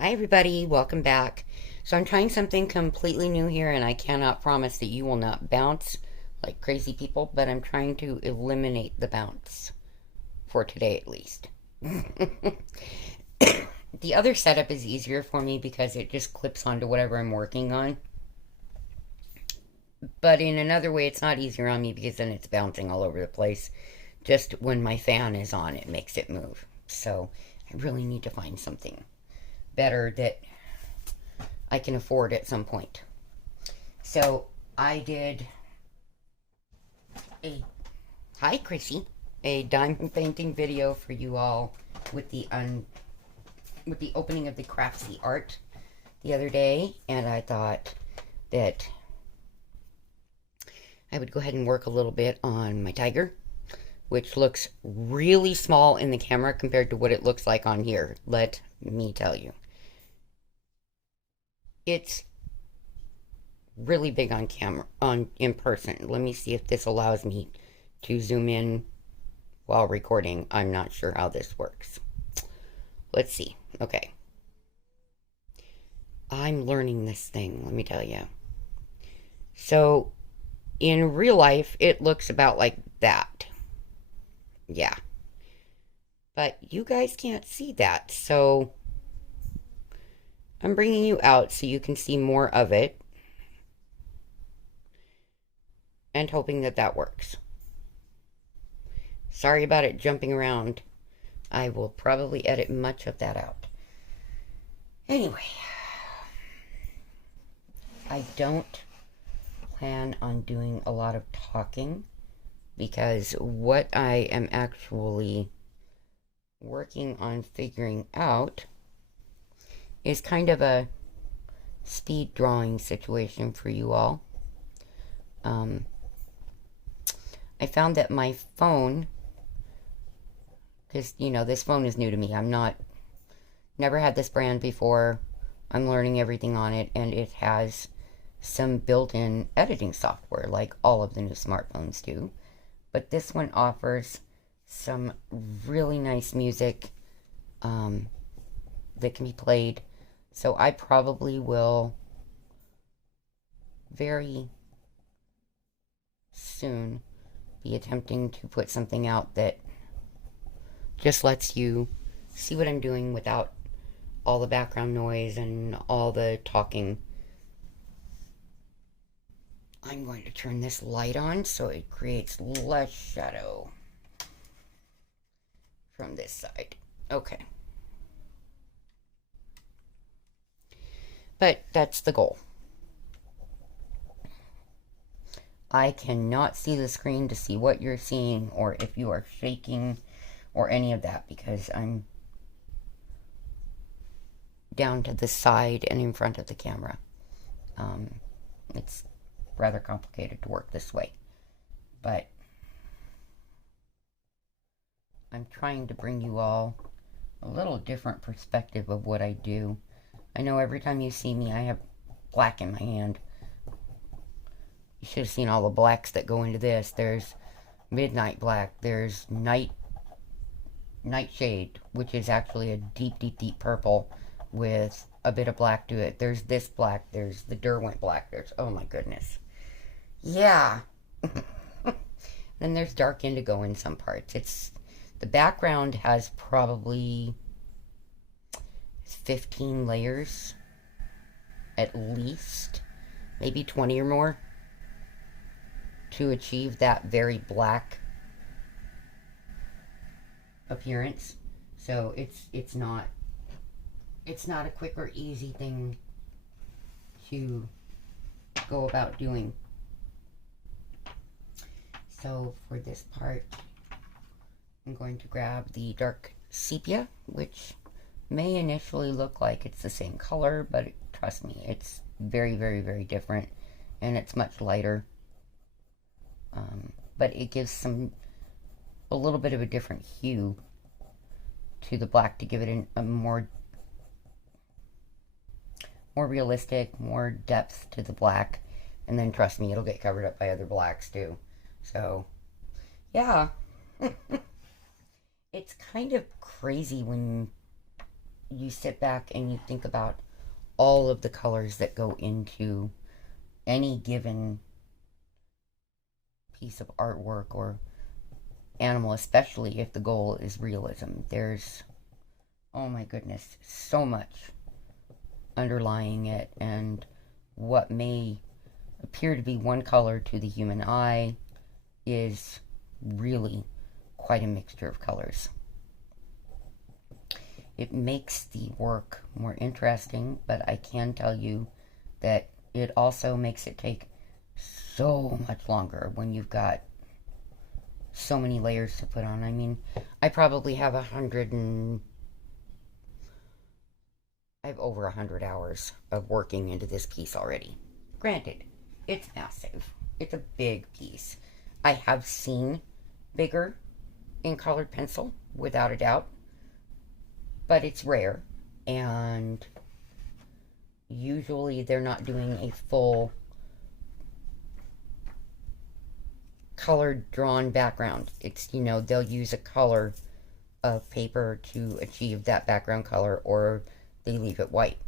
Hi, everybody. Welcome back. So, I'm trying something completely new here, and I cannot promise that you will not bounce like crazy people, but I'm trying to eliminate the bounce for today at least. The other setup is easier for me because it just clips onto whatever I'm working on. But in another way, it's not easier on me because then it's bouncing all over the place. Just when my fan is on, it makes it move. So, I really need to find something better that I can afford at some point. So I did a hi Chrissy, a diamond painting video for you all with the opening of the Craftsy art the other day, and I thought that I would go ahead and work a little bit on my tiger, which looks really small in the camera compared to what it looks like on here. Let me tell you. It's really big on camera on in person. Let me see if this allows me to zoom in while recording. I'm not sure how this works. Let's see. Okay. I'm learning this thing, let me tell you. So, in real life, it looks about like that. Yeah. But you guys can't see that, so I'm bringing you out so you can see more of it and hoping that that works. Sorry about it jumping around. I will probably edit much of that out. Anyway, I don't plan on doing a lot of talking because what I am actually working on figuring out is kind of a speed drawing situation for you all. I found that my phone, because this phone is new to me. Never had this brand before. I'm learning everything on it, and it has some built-in editing software like all of the new smartphones do. But this one offers some really nice music that can be played. So I probably will very soon be attempting to put something out that just lets you see what I'm doing without all the background noise and all the talking. I'm going to turn this light on so it creates less shadow from this side. Okay. But that's the goal. I cannot see the screen to see what you're seeing or if you are shaking or any of that because I'm down to the side and in front of the camera. It's rather complicated to work this way. But I'm trying to bring you all a little different perspective of what I do. I know every time you see me, I have black in my hand. You should have seen all the blacks that go into this. There's midnight black. There's nightshade, which is actually a deep, deep, deep purple with a bit of black to it. There's this black. There's the Derwent black. There's, oh my goodness. Yeah. Then there's dark indigo in some parts. The background has probably 15 layers at least, maybe 20 or more, to achieve that very black appearance. So it's not a quick or easy thing to go about doing. So for this part, I'm going to grab the dark sepia, which may initially look like it's the same color, but trust me, it's very, very, very different, and it's much lighter. But it gives a little bit of a different hue to the black to give it a more realistic, more depth to the black, and then trust me, it'll get covered up by other blacks too. So, yeah. It's kind of crazy when you sit back and you think about all of the colors that go into any given piece of artwork or animal, especially if the goal is realism. There's, oh my goodness, so much underlying it, and what may appear to be one color to the human eye is really quite a mixture of colors. It makes the work more interesting, but I can tell you that it also makes it take so much longer when you've got so many layers to put on. I mean, I probably have I have over 100 hours of working into this piece already. Granted, it's massive. It's a big piece. I have seen bigger in colored pencil, without a doubt, but it's rare, and usually they're not doing a full colored drawn background. It's, you know, they'll use a color of paper to achieve that background color, or they leave it white,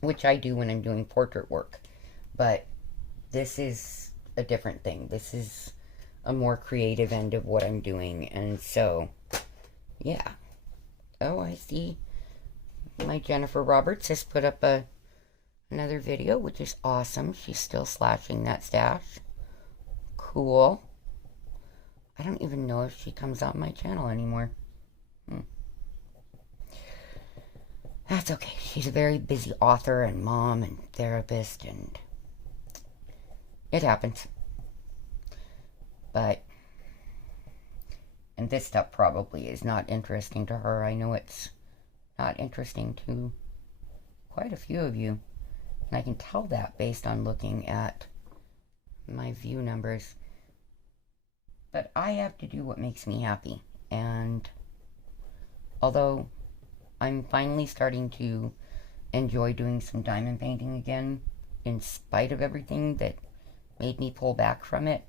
which I do when I'm doing portrait work. But this is a different thing. This is a more creative end of what I'm doing, and so, yeah. Oh, I see my Jennifer Roberts has put up another video, which is awesome. She's still slashing that stash. Cool. I don't even know if she comes on my channel anymore. That's okay. She's a very busy author and mom and therapist, and it happens. But, and this stuff probably is not interesting to her. I know it's not interesting to quite a few of you, and I can tell that based on looking at my view numbers. But I have to do what makes me happy, and although I'm finally starting to enjoy doing some diamond painting again, in spite of everything that made me pull back from it,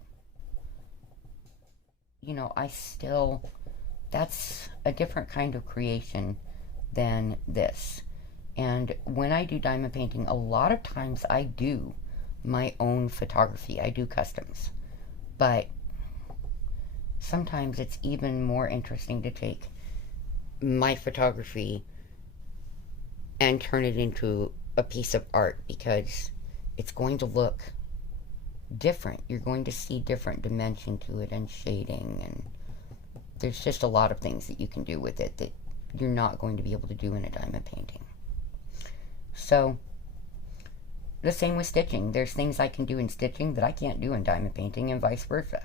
you know, that's a different kind of creation than this. And when I do diamond painting, a lot of times I do my own photography. I do customs. But sometimes it's even more interesting to take my photography and turn it into a piece of art, because it's going to look different. You're going to see different dimension to it, and shading, and there's just a lot of things that you can do with it that you're not going to be able to do in a diamond painting. So the same with stitching. There's things I can do in stitching that I can't do in diamond painting, and vice versa.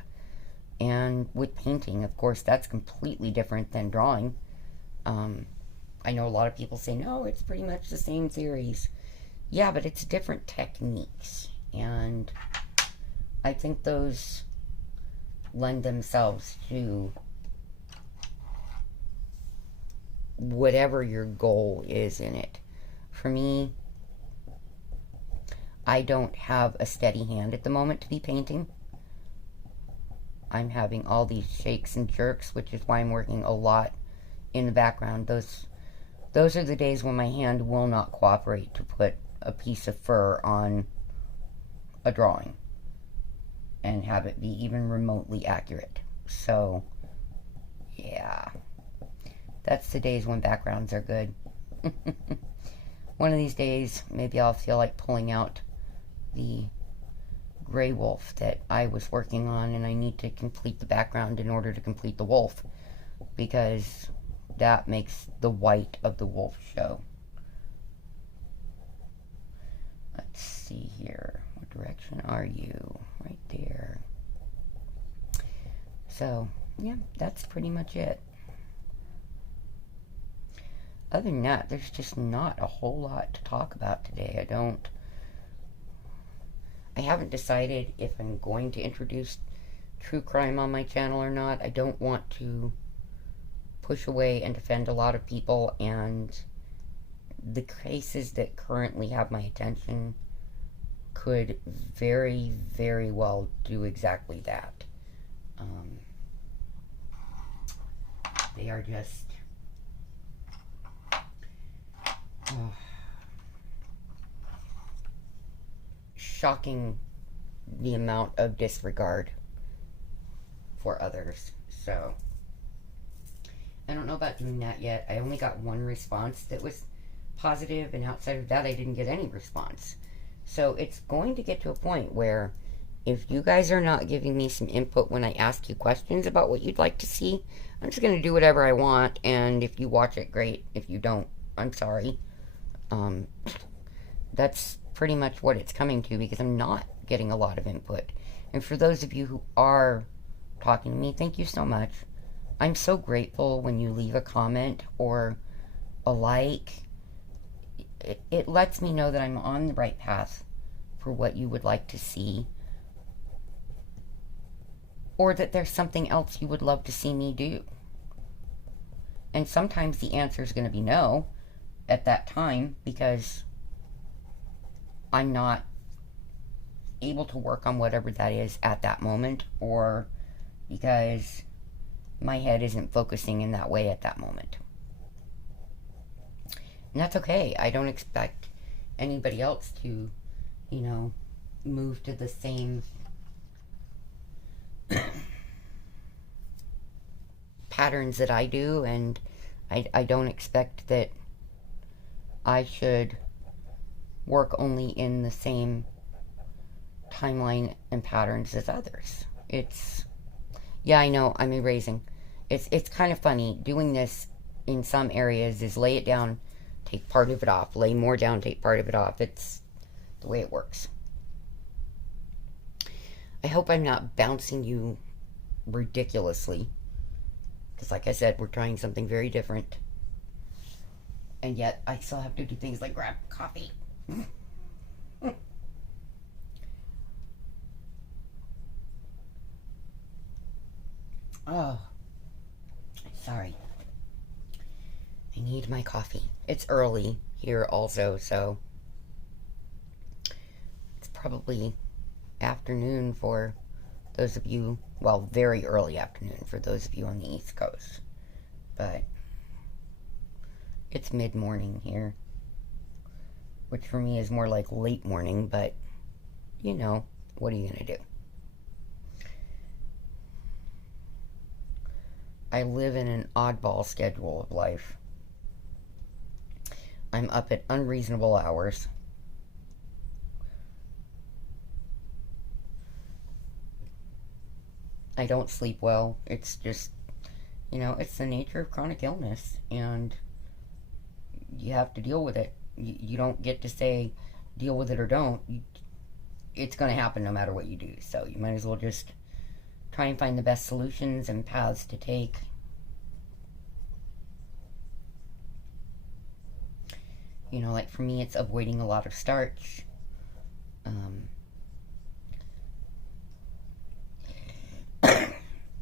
And with painting, of course, that's completely different than drawing. I know a lot of people say, no, it's pretty much the same theories. Yeah, but it's different techniques, and I think those lend themselves to whatever your goal is in it. For me, I don't have a steady hand at the moment to be painting. I'm having all these shakes and jerks, which is why I'm working a lot in the background. Those are the days when my hand will not cooperate to put a piece of fur on a drawing and have it be even remotely accurate. So, yeah. That's the days when backgrounds are good. One of these days, maybe I'll feel like pulling out the gray wolf that I was working on, and I need to complete the background in order to complete the wolf, because that makes the white of the wolf show. Let's see here. What direction are you? Right there. So, yeah, that's pretty much it. Other than that, there's just not a whole lot to talk about today. I haven't decided if I'm going to introduce true crime on my channel or not. I don't want to push away and offend a lot of people, and the cases that currently have my attention could very, very well do exactly that. They are just shocking the amount of disregard for others. So, I don't know about doing that yet. I only got one response that was positive, and outside of that, I didn't get any response. So, it's going to get to a point where if you guys are not giving me some input when I ask you questions about what you'd like to see, I'm just going to do whatever I want, and if you watch it, great. If you don't, I'm sorry. That's pretty much what it's coming to, because I'm not getting a lot of input. And for those of you who are talking to me, thank you so much. I'm so grateful when you leave a comment or a like. It lets me know that I'm on the right path for what you would like to see, or that there's something else you would love to see me do. And sometimes the answer is going to be no at that time, because I'm not able to work on whatever that is at that moment, or because my head isn't focusing in that way at that moment. And that's okay. I don't expect anybody else to, move to the same patterns that I do, and I don't expect that I should work only in the same timeline and patterns as others. Yeah, I know, I'm erasing. It's kind of funny. Doing this in some areas is lay it down, take part of it off, lay more down, take part of it off. It's the way it works. I hope I'm not bouncing you ridiculously, because like I said, we're trying something very different, and yet I still have to do things like grab coffee. Oh, sorry. I need my coffee. It's early here also, so it's probably afternoon for those of you, well, very early afternoon for those of you on the East Coast. But it's mid-morning here, which for me is more like late morning, but what are you going to do? I live in an oddball schedule of life. I'm up at unreasonable hours. I don't sleep well. It's just, it's the nature of chronic illness, and you have to deal with it. You don't get to say deal with it or don't. It's going to happen no matter what you do. So you might as well just try and find the best solutions and paths to take. Like for me, it's avoiding a lot of starch.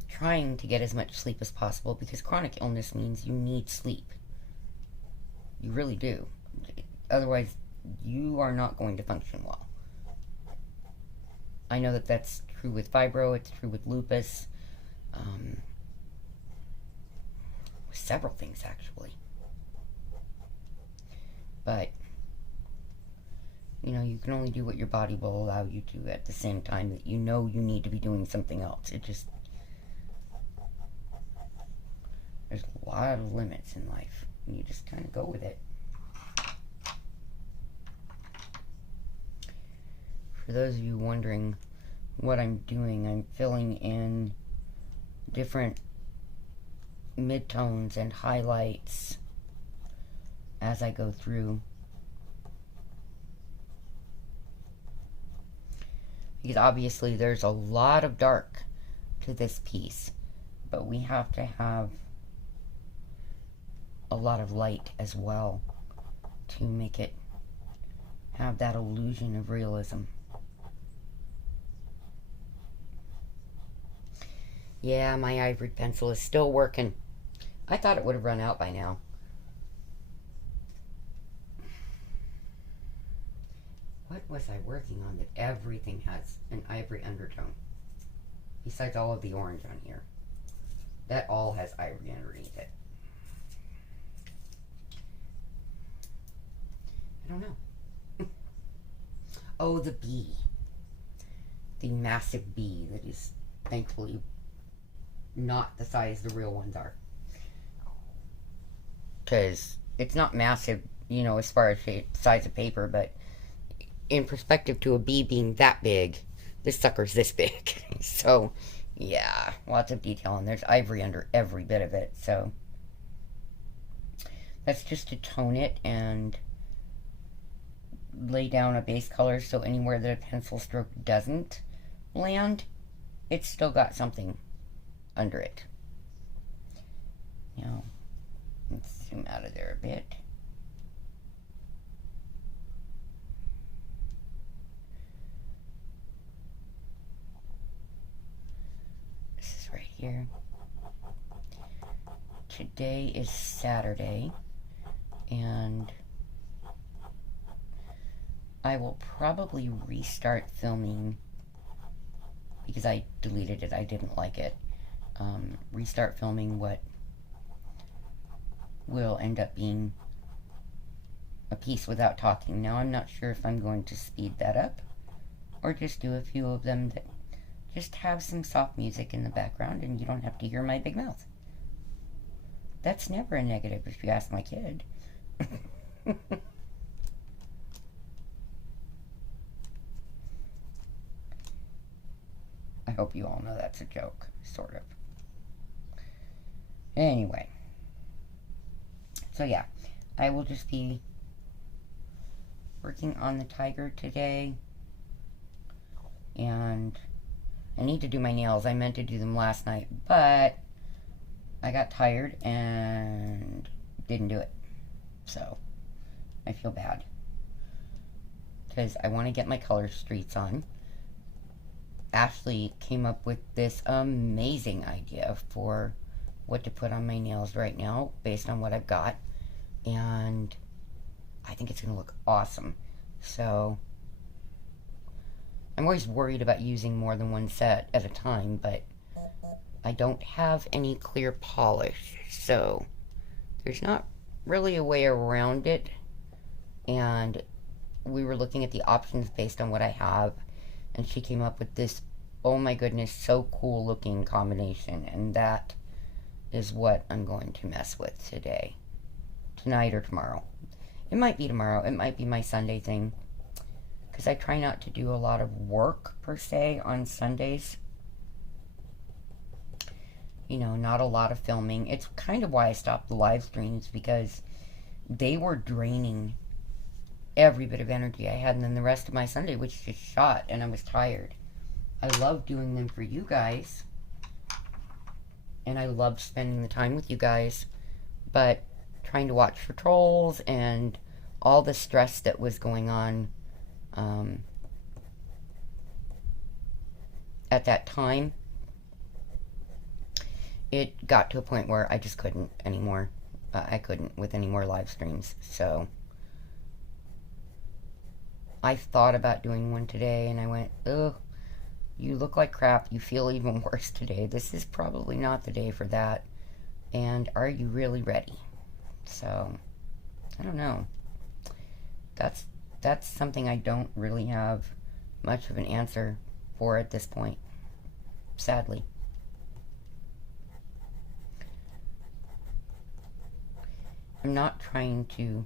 Trying to get as much sleep as possible, because chronic illness means you need sleep. You really do. Otherwise, you are not going to function well. I know that that's true with fibro, it's true with lupus, with several things actually. But, you can only do what your body will allow you to at the same time that you need to be doing something else. There's a lot of limits in life, and you just kind of go with it. For those of you wondering what I'm doing, I'm filling in different midtones and highlights as I go through. Because obviously there's a lot of dark to this piece, but we have to have a lot of light as well to make it have that illusion of realism. Yeah, my ivory pencil is still working. I thought it would have run out by now. What was I working on that everything has an ivory undertone? Besides all of the orange on here. That all has ivory underneath it. I don't know. Oh, the bee. the massive bee that is thankfully not the size the real ones are. Because it's not massive, you know, as far as size of paper, but in perspective to a bee being that big, this sucker's this big. So, yeah, lots of detail, and there's ivory under every bit of it. So, that's just to tone it and lay down a base color so anywhere that a pencil stroke doesn't land, it's still got something under it. Now, let's zoom out of there a bit. This is right here. Today is Saturday, and I will probably restart filming because I deleted it. I didn't like it. Restart filming what will end up being a piece without talking. Now, I'm not sure if I'm going to speed that up or just do a few of them that just have some soft music in the background and you don't have to hear my big mouth. That's never a negative if you ask my kid. I hope you all know that's a joke, sort of. Anyway. So yeah, I will just be working on the tiger today. And I need to do my nails. I meant to do them last night, but I got tired and didn't do it. So I feel bad. Because I want to get my color streets on. Ashley came up with this amazing idea for what to put on my nails right now based on what I've got, and I think it's going to look awesome. So I'm always worried about using more than one set at a time, but I don't have any clear polish, so there's not really a way around it, and we were looking at the options based on what I have, and she came up with this, oh my goodness, so cool looking combination, and that is what I'm going to mess with today. Tonight or tomorrow. It might be tomorrow. It might be my Sunday thing. Because I try not to do a lot of work, per se, on Sundays. You know, not a lot of filming. It's kind of why I stopped the live streams, because they were draining every bit of energy I had, and then the rest of my Sunday was just shot, and I was tired. I love doing them for you guys, and I love spending the time with you guys, but trying to watch for trolls and all the stress that was going on at that time, it got to a point where I just couldn't anymore. I couldn't with any more live streams, so I thought about doing one today, and I went, ugh, you look like crap, you feel even worse today. This is probably not the day for that. And are you really ready? So, I don't know. That's something I don't really have much of an answer for at this point, sadly. I'm not trying to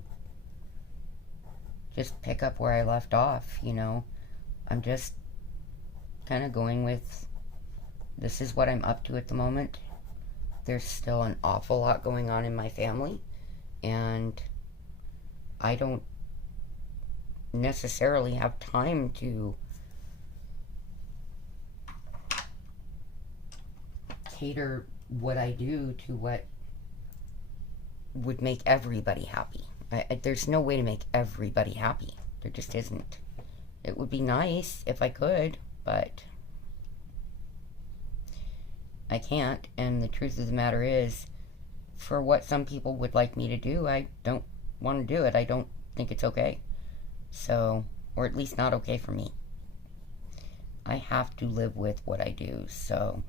just pick up where I left off, you know. I'm just kind of going with, this is what I'm up to at the moment. There's still an awful lot going on in my family, and I don't necessarily have time to cater what I do to what would make everybody happy. There's no way to make everybody happy. There just isn't. It would be nice if I could, but I can't, and the truth of the matter is, for what some people would like me to do, I don't want to do it. I don't think it's okay. So, or at least not okay for me. I have to live with what I do, so.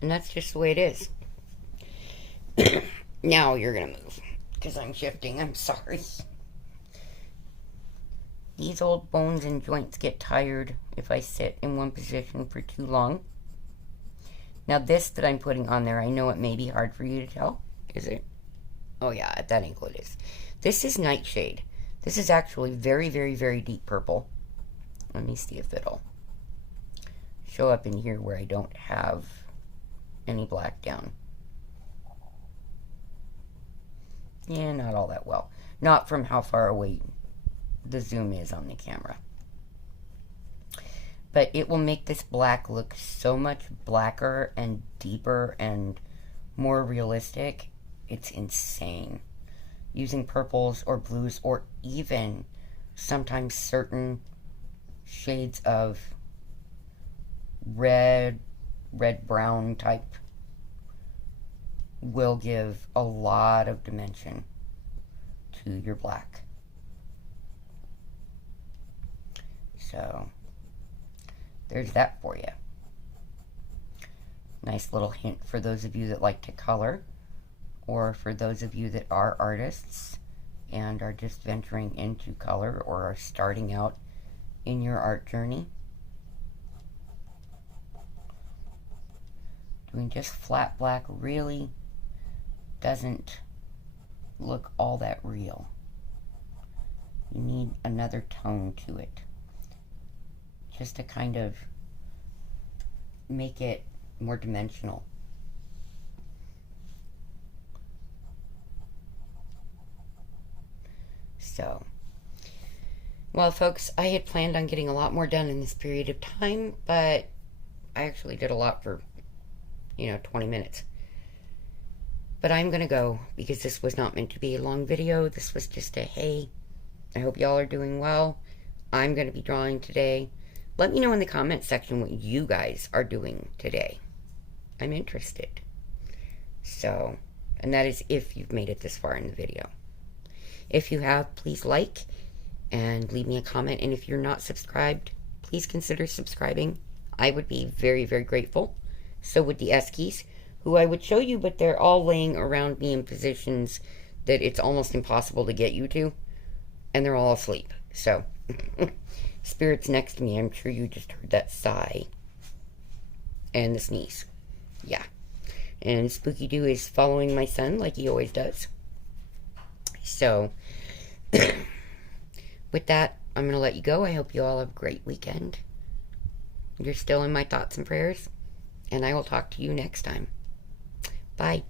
And that's just the way it is. Now you're gonna move, because I'm shifting, I'm sorry. These old bones and joints get tired if I sit in one position for too long. Now this that I'm putting on there, I know it may be hard for you to tell. Is it? Oh yeah, at that angle it is. This is Nightshade. This is actually very, very, very deep purple. Let me see if it'll show up in here where I don't have any black down. Yeah, not all that well. Not from how far away the zoom is on the camera. But it will make this black look so much blacker and deeper and more realistic. It's insane. Using purples or blues or even sometimes certain shades of red brown type will give a lot of dimension to your black. So there's that for you. Nice little hint for those of you that like to color, or for those of you that are artists and are just venturing into color or are starting out in your art journey. Doing just flat black really doesn't look all that real. You need another tone to it, just to kind of make it more dimensional. So, well folks, I had planned on getting a lot more done in this period of time, but I actually did a lot for, 20 minutes. But I'm gonna go, because this was not meant to be a long video. This was just a, hey, I hope y'all are doing well. I'm gonna be drawing today. Let me know in the comment section what you guys are doing today. I'm interested. So, and that is if you've made it this far in the video. If you have, please like and leave me a comment. And if you're not subscribed, please consider subscribing. I would be very, very grateful. So would the Eskies, who I would show you, but they're all laying around me in positions that it's almost impossible to get you to. And they're all asleep. So, Spirit's next to me. I'm sure you just heard that sigh. And the sneeze. Yeah. And Spooky Doo is following my son like he always does. So, with that, I'm going to let you go. I hope you all have a great weekend. You're still in my thoughts and prayers. And I will talk to you next time. Bye.